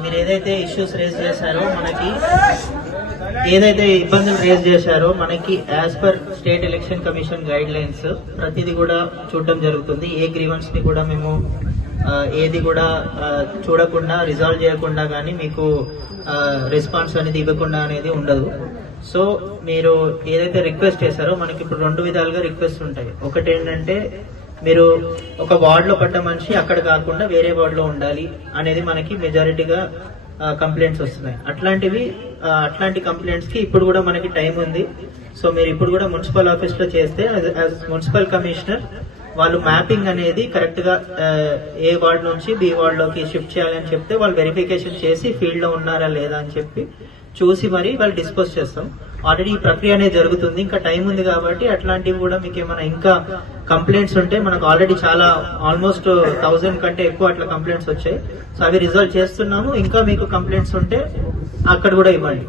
మీరు ఏదైతే issues raise చేశారో మనకి ఏదైతే ఇబ్బందులు రేజ్ చేశారో మనకి as per state election commission guide lines ప్రతిదీ కూడా చూడడం జరుగుతుంది. ఏ గ్రీవెన్స్ ని కూడా మేము ఏది కూడా చూడకుండా రిజాల్వ్ చేయకుండా కానీ మీకు రెస్పాన్స్ అనేది ఇవ్వకుండా అనేది ఉండదు. సో మీరు ఏదైతే రిక్వెస్ట్ చేశారో మనకి ఇప్పుడు రెండు విధాలుగా రిక్వెస్ట్ ఉంటాయి. ఒకటి ఏంటంటే మీరు ఒక వార్డ్ లో పడ్డ మనిషి అక్కడ కాకుండా వేరే వార్డ్ లో ఉండాలి అనేది మనకి మెజారిటీగా కంప్లైంట్స్ వస్తున్నాయి. అట్లాంటి కంప్లైంట్స్ కి ఇప్పుడు కూడా మనకి టైం ఉంది. సో మీరు ఇప్పుడు కూడా మున్సిపల్ ఆఫీస్ లో చేస్తే యాజ్ మున్సిపల్ కమిషనర్ వాళ్ళు మ్యాపింగ్ అనేది కరెక్ట్ గా ఏ వార్డ్ నుంచి బి వార్డ్ లోకి షిఫ్ట్ చేయాలని చెప్తే వాళ్ళు వెరిఫికేషన్ చేసి ఫీల్డ్ లో ఉన్నారా లేదా అని చెప్పి చూసి మరి వాళ్ళు డిస్పోజ్ చేస్తాం. ఆల్రెడీ ఈ ప్రక్రియ అనేది జరుగుతుంది, ఇంకా టైం ఉంది కాబట్టి అట్లాంటివి కూడా మీకు ఏమైనా ఇంకా కంప్లైంట్స్ ఉంటే మనకు ఆల్రెడీ చాలా ఆల్మోస్ట్ 1000 కంటే ఎక్కువ అట్లా కంప్లైంట్స్ వచ్చాయి. సో అవి రిజాల్వ్ చేస్తున్నాము. ఇంకా మీకు కంప్లైంట్స్ ఉంటే అక్కడ కూడా ఇవ్వండి.